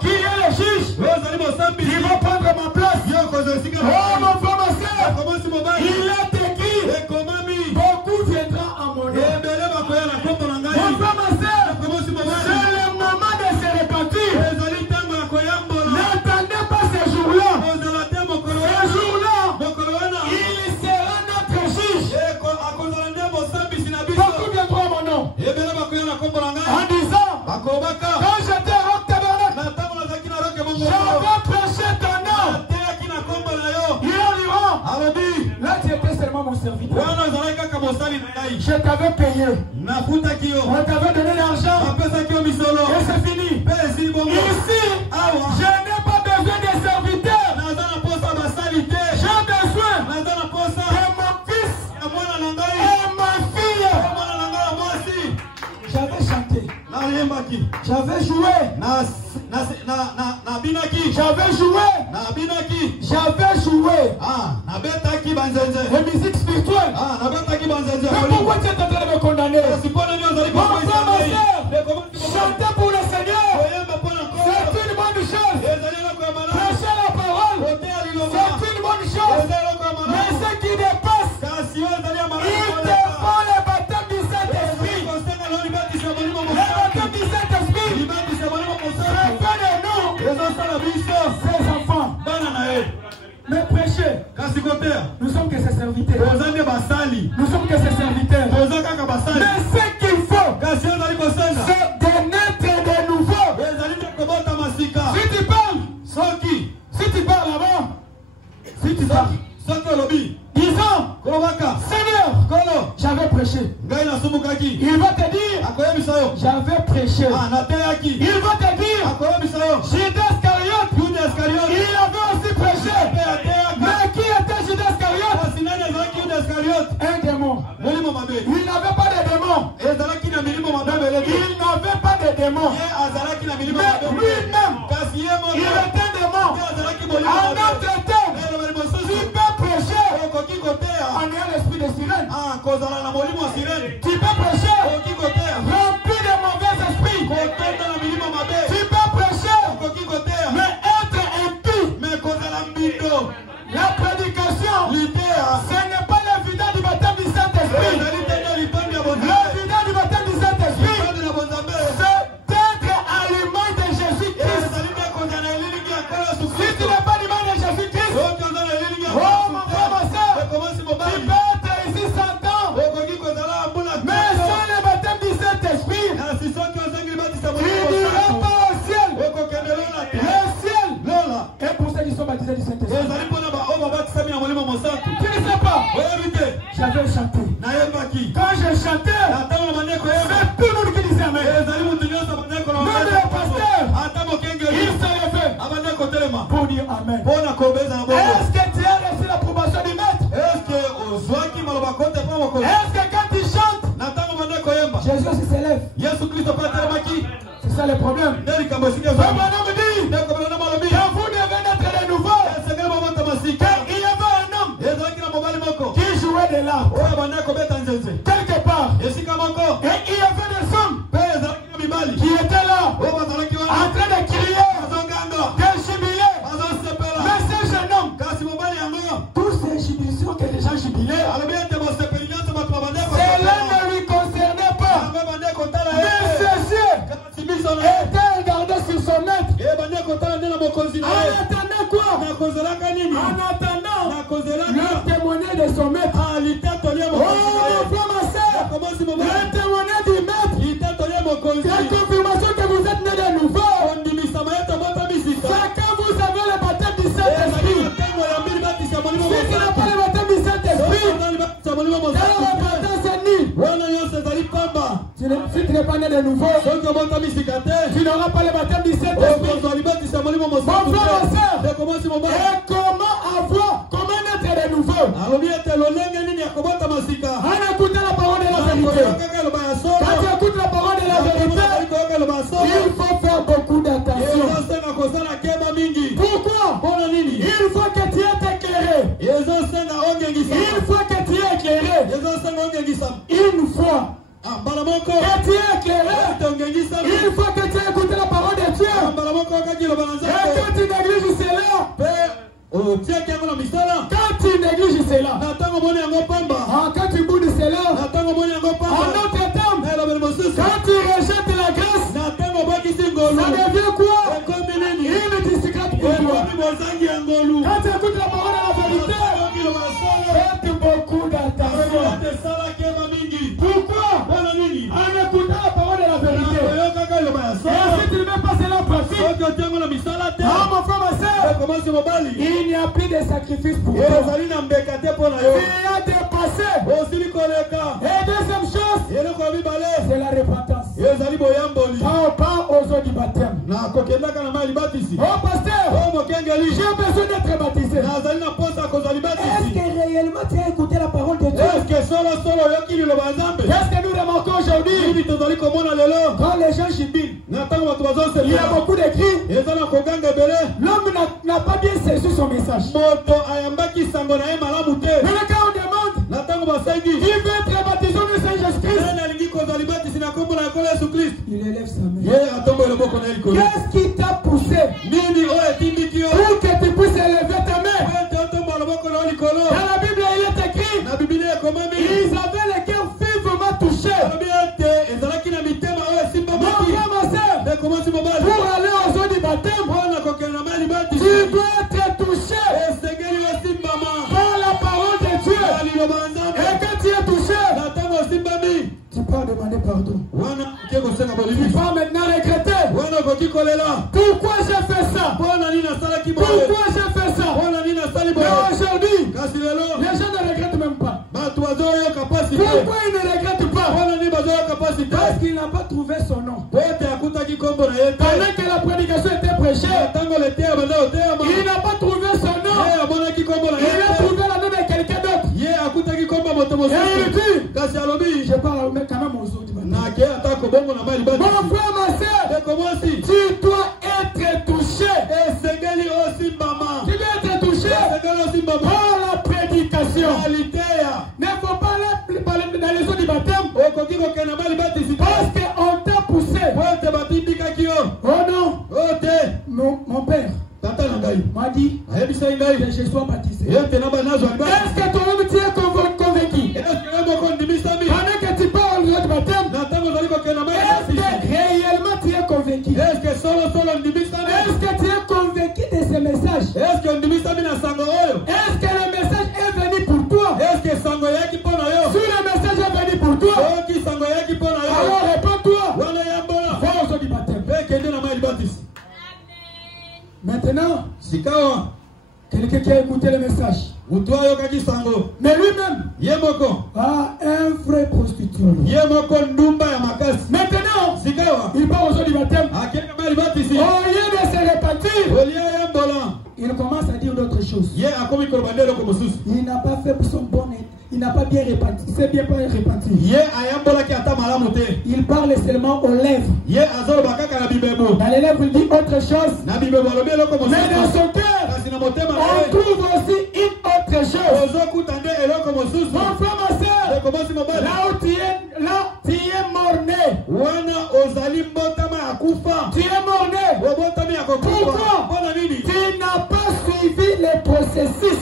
qui est le juge, qui va prendre ma place. Oh mon frère, ma soeur, il est écrit, beaucoup viendront à mon nom. Mon frère, ma soeur, c'est le moment de se repentir. N'attendez pas ce jour-là. Ce jour-là, il sera notre juge. Beaucoup viendront à mon nom. En disant, quand j'étais au tabernacle, j'avais prêché ton nom. Ils diront, là tu étais seulement mon serviteur. Je t'avais payé. On t'avait donné l'argent. Et c'est fini. Ici, je n'ai pas besoin de serviteurs. J'ai besoin de mon fils et ma fille. J'avais chanté. J'avais joué. J'avais joué. La musique spirituelle. Mais pourquoi tu es en train de me condamner? Mon frère, ma soeur, chanter pour le Seigneur, c'est une bonne chose. Prêcher la parole, c'est une bonne chose. Mais ce qui dépasse, il te faut le baptême du Saint-Esprit. Le baptême du Saint-Esprit, c'est fait de nous, ses enfants. Mais prêcher, nous sommes que ses serviteurs. Nous sommes que ses serviteurs. Mais ce qu'il faut, c'est de naître de nouveau. Si tu parles là-bas, disons, Seigneur, j'avais prêché. Il va te dire, j'avais prêché. Il va te dire, Judas Iscariote, il avait aussi prêché. Mais qui était Judas Iscariote? Un démon. Il n'avait pas de démon. Il n'avait pas de démon. Mais lui-même, il était un démon. En notre temps, tu peux prêcher en ayant l'esprit de sirène. Tu peux prêcher rempli de mauvais esprits. Tu peux prêcher mais être impie. La prédication, ce n'est pas l'évidence du baptême du Saint-Esprit. L'évidence du baptême du Saint-Esprit, c'est d'être à l'image de Jésus-Christ. Si tu n'es pas l'image de Jésus-Christ, oh mon frère, ma soeur, tu peux être ici 100 ans, mais sans le baptême du Saint-Esprit, tu n'iras pas au ciel. Le ciel est pour ceux qui sont baptisés du Saint-Esprit. Tu ne sais pas. J'avais chanté. Quand je chantais, c'est tout le monde qui disait Amen. Même le pasteur, il se levait pour dire Amen. Est-ce que tu as reçu l'approbation du maître? Est-ce que quand tu chantes, Jésus aussi s'élève? C'est ça le problème. Mon homme dit, quand vous devez naître de nouveau, car il y avait un homme qui jouait de l'art quelque part, et il y avait des hommes qui étaient là en train de crier, de jubiler. Mais ces jeunes hommes, tous ces jubilations que les gens jubilaient, cela ne lui concernait pas. Mais ses yeux étaient regardés sur son maître. En attendant quoi? En attendant le témoignage de son maître. Oh mon frère, ma soeur, le témoignage du maître, la confirmation que vous êtes né de nouveau, c'est quand vous avez le baptême du Saint-Esprit. Si tu n'as pas le baptême du Saint-Esprit, alors le baptême c'est nul. Si tu n'es pas né de nouveau, tu n'auras pas le baptême du Saint-Esprit. Mon frère, ma soeur, et comment naître de nouveau? En écoutant la parole de la vérité. Quand tu écoutes la parole de la vérité, il faut faire beaucoup d'attention. Pourquoi? Il faut que tu aies éclairé. Il faut que tu aies éclairé. Une fois que tu es éclairé, il faut que tu aies écouté la parole de Dieu. devient quoi? Une discrète pour toi. Quand tu écoutes la parole de la vérité, faites beaucoup d'attention. Pourquoi? En écoutant la parole de la vérité. Et si tu ne mets pas cela en pratique, mon frère, ma soeur, il n'y a plus de sacrifice pour toi. Tu as dépassé. Et deuxième chose, c'est la repentance. Pas aux eaux du baptême. Oh pasteur, j'ai besoin d'être baptisé. Est-ce que réellement tu as écouté la parole de Dieu? Qu'est-ce que nous remarquons aujourd'hui? Quand les gens jubilent, il y a beaucoup de cris. L'homme n'a pas bien saisi son message. Mais quand on demande, il veut être baptisé au Seigneur Jésus-Christ, il élève sa main. Qu'est-ce qui t'a poussé pour que tu puisses élever ta main? Dans la Bible, il est écrit, ils avaient le cœur vivement touché. Pour aller aux eaux du baptême, tu dois être touché par la parole de Dieu. Et quand tu es touché, tu peux demander pardon. Tu vas maintenant regretter. Pourquoi j'ai fait ça? Pourquoi j'ai fait ça? Mais aujourd'hui, les gens ne regrettent même pas. Pourquoi ils ne regrettent pas? Parce qu'il n'a pas trouvé son nom. Pendant que la prédication était prêchée, il n'a pas trouvé son nom. Il a trouvé le nom de quelqu'un d'autre. Et il dit, je parle quand même aux autres. Mon frère, ma soeur, tu dois être touché. Tu dois être touché par la prédication. Ne faut pas aller dans les eaux du baptême parce qu'on t'a poussé. Oh non, mon père m'a dit que je sois baptisé. Est-ce que toi-même tu es convaincu? Pendant que tu parles de notre baptême, est-ce que réellement tu es convaincu? Est-ce que tu es convaincu de ce message? Est-ce que le message est venu pour toi? Si le message est venu pour toi, alors réponds-toi. Va aux eaux du baptême. Maintenant, quelqu'un qui a écouté le message, mais lui-même a un vrai prostitué. Maintenant, il part aux eaux du baptême. Au lieu de se repentir, il commence à dire d'autres choses. Il n'a pas fait son bon. Il n'a pas bien répandu. C'est bien pas répandu. Il parle seulement aux lèvres. Dans les lèvres, il dit autre chose. Mais dans son cœur, on trouve aussi une autre chose. Mon frère, ma soeur, là où tu es mort-né. Tu es mort-né. Pourquoi? Tu n'as pas suivi les processus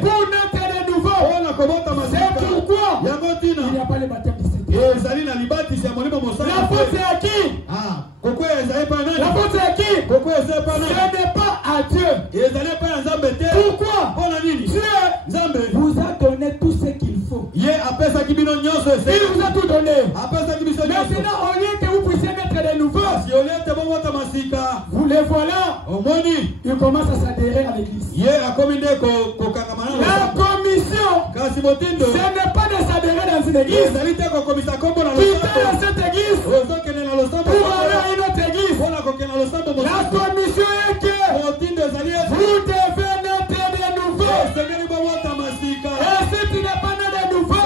pour naître de nouveau. C'est pourquoi il n'y a pas le baptême du Seigneur. La faute c'est à qui? La faute c'est à qui? Ce n'est pas à Dieu. Pourquoi? Dieu vous a donné tout ce qu'il faut. Il vous a tout donné. Maintenant, au lieu que vous puissiez mettre de nouveau, vous les voilà. Ils commencent à s'adhérer à l'église. La commission, ce n'est pas de s'adhérer dans une église. Quitter cette église pour aller à une autre église. La commission est que vous devez naître de nouveau. Et si tu n'es pas né de nouveau,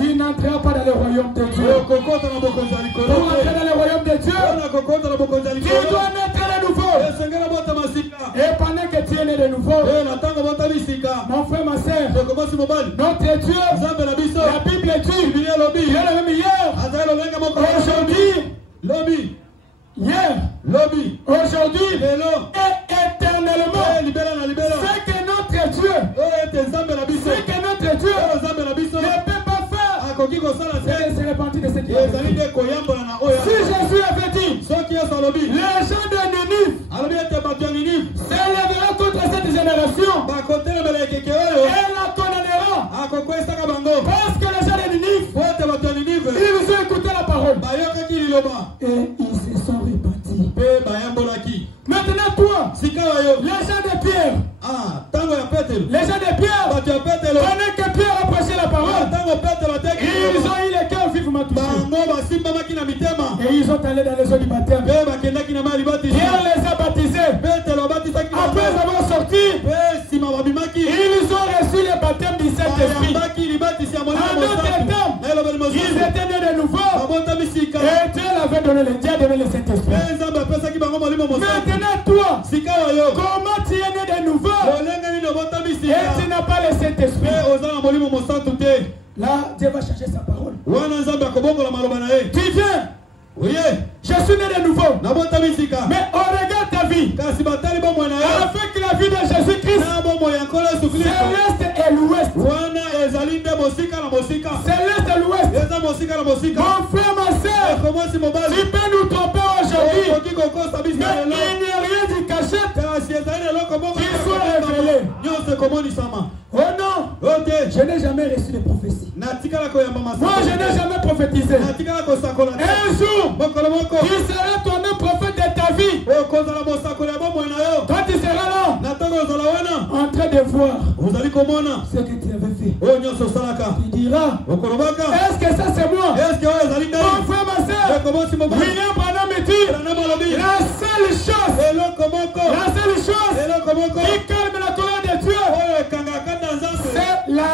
tu n'entreras pas dans le royaume de Dieu. Pour entrer dans le royaume de Dieu, tu dois naître de nouveau. Et pendant que tu es né de nouveau, mon frère, ma soeur, notre Dieu, la Bible dit, il est le même hier, aujourd'hui, hier, aujourd'hui, et éternellement. C'est que notre Dieu, ne peut pas faire, c'est se repentir de ce qu'il a fait. Si Jésus Les gens de Ninive s'élèveront contre cette génération et la condamneront. Parce que les gens de Ninive, ils ont écouté la parole et ils se sont repentis. Maintenant toi, les gens de Pierre, pendant que Pierre a prêché la parole, ils ont eu le cœur vivement touché. Et ils sont allés dans les eaux du baptême. Pierre les a baptisés. Après avoir sorti, ils ont reçu le baptême du Saint-Esprit. En d'autres termes, ils étaient nés de nouveau. Et Dieu avait donné le Saint-Esprit. Maintenant toi, comment tu es né de nouveau et tu n'as pas le Saint-Esprit? Là, Dieu va changer sa parole. Tu viens. Je suis né de nouveau. Mais on regarde ta vie. Avec la vie de Jésus-Christ, c'est l'Est et l'Ouest. C'est l'Est et l'Ouest. Mon frère, ma soeur, tu peux nous tromper aujourd'hui. Mais il n'y a rien de caché qui soit révélé. Oh non, je n'ai jamais reçu de prophétie. Moi, je n'ai jamais prophétisé. Un jour, tu seras toi-même prophète de ta vie. Quand tu seras là, en train de voir ce que tu avais fait, tu diras, est-ce que ça c'est moi? Mon frère, ma soeur, William Branham me dit, la seule chose qui calme la colère de Dieu, c'est la